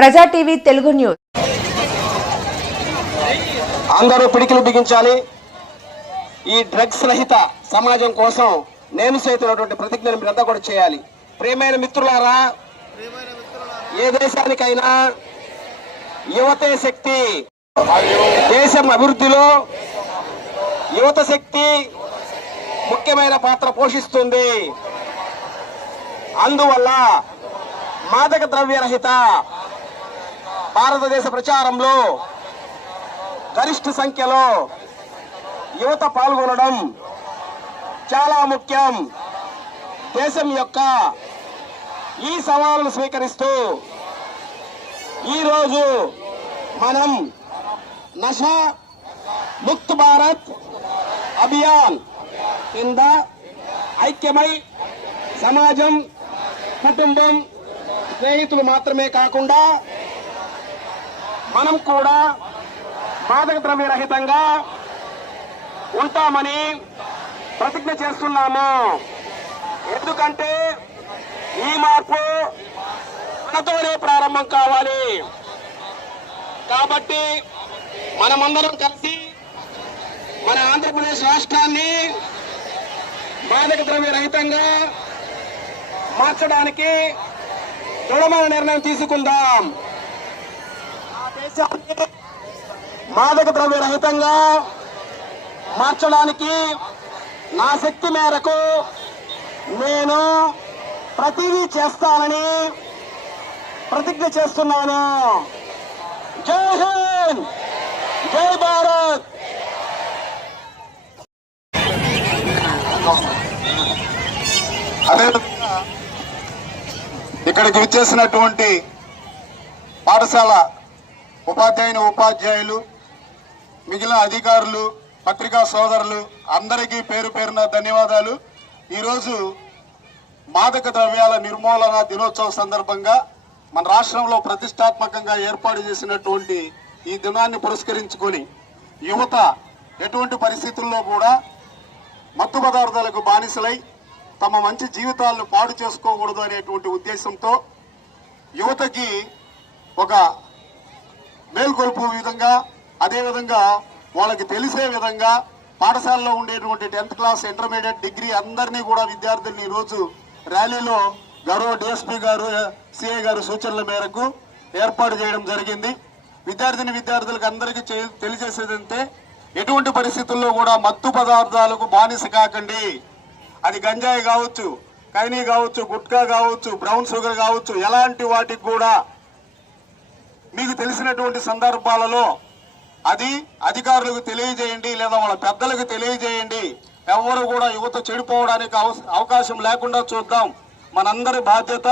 ప్రజా TV Telugu news. అందరూ పిడికిలు బిగించాలి. ఈ డ్రగ్స్ రహిత సమాజం కోసం నేను చేస్తున్నటువంటి ప్రతిజ్ఞను మీరంతా కూడా చేయాలి. ప్రియమైన మిత్రులారా, ఏ దేశానికైనా యువతే శక్తి. దేశం అభివృద్ధిలో యువత శక్తి ముఖ్యమైన పాత్ర పోషిస్తుంది. అందువల్ల మాదక ద్రవ్య రహిత భారతదేశ ప్రచారంలో గరిష్ట సంఖ్యలో యువత పాల్గొనడం చాలా ముఖ్యం. దేశం యొక్క ఈ సవాలును స్వీకరిస్తూ ఈరోజు మనం నషా ముక్త్ భారత్ అభియాన్ కింద ఐక్యమై సమాజం, కుటుంబం, స్నేహితులు మాత్రమే కాకుండా మనం కూడా మాదక ద్రవ్య రహితంగా ఉంటామని ప్రతిజ్ఞ చేస్తున్నాము. ఎందుకంటే ఈ మార్పు మనతోనే ప్రారంభం కావాలి. కాబట్టి మనమందరం కలిసి మన ఆంధ్రప్రదేశ్ రాష్ట్రాన్ని మాదక ద్రవ్య రహితంగా మార్చడానికి దృఢమైన నిర్ణయం తీసుకుందాం. ఆ దేశాన్ని మాదక ద్రవ్య రహితంగా మార్చడానికి నా శక్తి మేరకు నేను ప్రతిదీ చేస్తానని ప్రతిజ్ఞ చేస్తున్నాను. జై హింద్, జై భారత్. అదేవిధంగా ఇక్కడికి విచ్చేసినటువంటి పాఠశాల ఉపాధ్యాయులు, మిగిలిన అధికారులు, పత్రికా సోదరులు అందరికీ పేరు పేరున ధన్యవాదాలు. ఈరోజు మాదక ద్రవ్యాల నిర్మూలన దినోత్సవం సందర్భంగా మన రాష్ట్రంలో ప్రతిష్టాత్మకంగా ఏర్పాటు చేసినటువంటి ఈ దినాన్ని పురస్కరించుకొని యువత ఎటువంటి పరిస్థితుల్లో కూడా మత్తు పదార్థాలకు బానిసలై తమ మంచి జీవితాలను పాడు చేసుకోకూడదు అనేటువంటి ఉద్దేశంతో యువతకి ఒక మేల్కొల్పు విధంగా, అదేవిధంగా వాళ్ళకి తెలిసే విధంగా పాఠశాలలో ఉండేటువంటి 10th క్లాస్, ఇంటర్మీడియట్, డిగ్రీ అందరినీ కూడా విద్యార్థుల్ని ఈరోజు ర్యాలీలో గౌరవ డిఎస్పీ గారు, సిఐ గారు సూచనల మేరకు ఏర్పాటు చేయడం జరిగింది. విద్యార్థులకు అందరికీ తెలియజేసేదంటే ఎటువంటి పరిస్థితుల్లో కూడా మత్తు పదార్థాలకు బానిస కాకండి. అది గంజాయి కావచ్చు, ఖైనీ కావచ్చు, గుట్కా కావచ్చు, బ్రౌన్ షుగర్ కావచ్చు, ఎలాంటి వాటికి కూడా మీకు తెలిసినటువంటి సందర్భాలలో అది అధికారులకు తెలియజేయండి, లేదా వాళ్ళ పెద్దలకు తెలియజేయండి. ఎవరు కూడా యువత చెడిపోవడానికి అవకాశం లేకుండా చూద్దాం. మనందరి బాధ్యత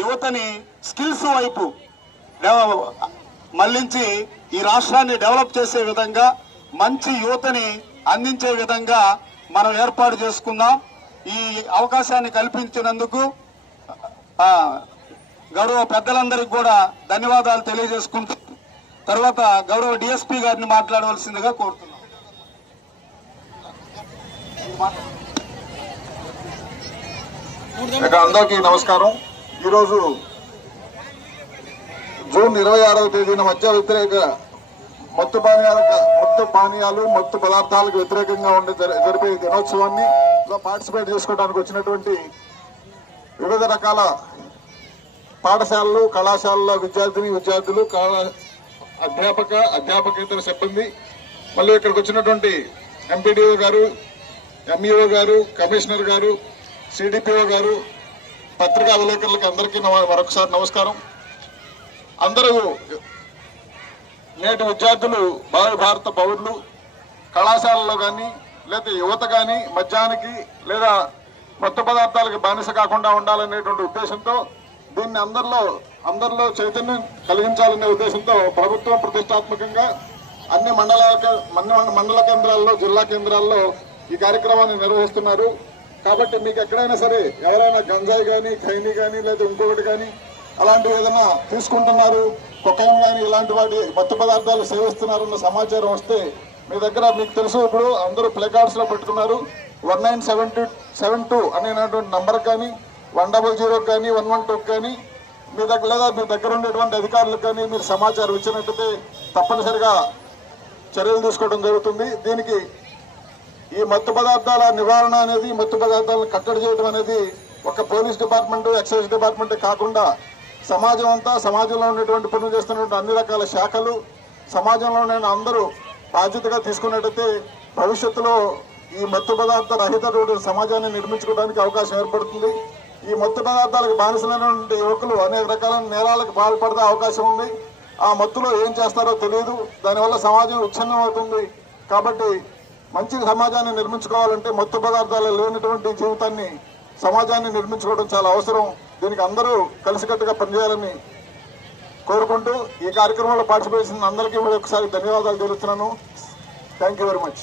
యువతని స్కిల్స్ వైపు మళ్లించి ఈ రాష్ట్రాన్ని డెవలప్ చేసే విధంగా, మంచి యువతని అందించే విధంగా మనం ఏర్పాటు చేసుకుందాం. ఈ అవకాశాన్ని కల్పించినందుకు గౌరవ పెద్దలందరికీ కూడా ధన్యవాదాలు తెలియజేసుకుంటూ తర్వాత గౌరవ డిఎస్పీ గారిని మాట్లాడవలసిందిగా కోరుతున్నాం. అందరికీ నమస్కారం. ఈరోజు జూన్ 26వ తేదీన మద్య వ్యతిరేక మత్తు పానీయాలు, మత్తు పదార్థాలకు వ్యతిరేకంగా జరిపే దినోత్సవాన్ని పార్టిసిపేట్ చేసుకోవడానికి వచ్చినటువంటి వివిధ రకాల పాఠశాలలు, కళాశాలల విద్యార్థులు, అధ్యాపకేతర సిబ్బంది, మళ్ళీ ఇక్కడికి వచ్చినటువంటి ఎంపీడీఓ గారు, ఎంఈఓ గారు, కమిషనర్ గారు, సిడిపిఓ గారు, పత్రికా విలేకరులకు అందరికీ మరొకసారి నమస్కారం. అందరూ నేటి విద్యార్థులు భావి భారత పౌరులు. కళాశాలలో కానీ లేదా యువత కానీ మద్యానికి లేదా మత్తు పదార్థాలకు బానిస కాకుండా ఉండాలనేటువంటి ఉద్దేశంతో దీన్ని అందరిలో చైతన్యం కలిగించాలనే ఉద్దేశంతో ప్రభుత్వం ప్రతిష్టాత్మకంగా అన్ని మండల కేంద్రాల్లో, జిల్లా కేంద్రాల్లో ఈ కార్యక్రమాన్ని నిర్వహిస్తున్నారు. కాబట్టి మీకు ఎక్కడైనా సరే ఎవరైనా గంజాయి కానీ, ఖైనీ కానీ, లేదా ఇంకొకటి కానీ అలాంటివి ఏదైనా తీసుకుంటున్నారు, కొకైన్ కానీ ఇలాంటి వాటి మత్తు పదార్థాలు సేవిస్తున్నారన్న సమాచారం వస్తే మీ దగ్గర, మీకు తెలుసు ఇప్పుడు అందరూ ప్లే కార్డ్స్ లో పెట్టుకున్నారు, 1972 అనేటువంటి నంబర్ కానీ, 100 కానీ, 112 కానీ మీ దగ్గర లేదా మీ దగ్గర ఉండేటువంటి అధికారులకు కానీ మీరు సమాచారం ఇచ్చినట్టయితే తప్పనిసరిగా చర్యలు తీసుకోవడం జరుగుతుంది. దీనికి ఈ మత్తు పదార్థాల నివారణ అనేది, మత్తు పదార్థాలను కట్టడి చేయడం అనేది ఒక పోలీస్ డిపార్ట్మెంట్, ఎక్సైజ్ డిపార్ట్మెంటే కాకుండా సమాజం అంతా, సమాజంలో ఉండేటువంటి పనులు చేస్తున్నటువంటి అన్ని రకాల శాఖలు, సమాజంలో ఉన్న అందరూ బాధ్యతగా తీసుకున్నట్టయితే భవిష్యత్తులో ఈ మత్తు పదార్థ రహిత సమాజాన్ని నిర్మించుకోవడానికి అవకాశం ఏర్పడుతుంది. ఈ మత్తు పదార్థాలకు బానిసలైనటువంటి యువకులు అనేక రకాల నేరాలకు పాల్పడే అవకాశం ఉంది. ఆ మత్తులో ఏం చేస్తారో తెలియదు. దానివల్ల సమాజం విచ్ఛిన్నం అవుతుంది. కాబట్టి మంచి సమాజాన్ని నిర్మించుకోవాలంటే మత్తు పదార్థాలు లేనటువంటి జీవితాన్ని, సమాజాన్ని నిర్మించుకోవడం చాలా అవసరం. దీనికి అందరూ కలిసికట్టుగా పనిచేయాలని కోరుకుంటూ ఈ కార్యక్రమంలో పార్టిసిపేట్ చేసిన అందరికీ ఒకసారి ధన్యవాదాలు తెలుస్తున్నాను. Thank you very much.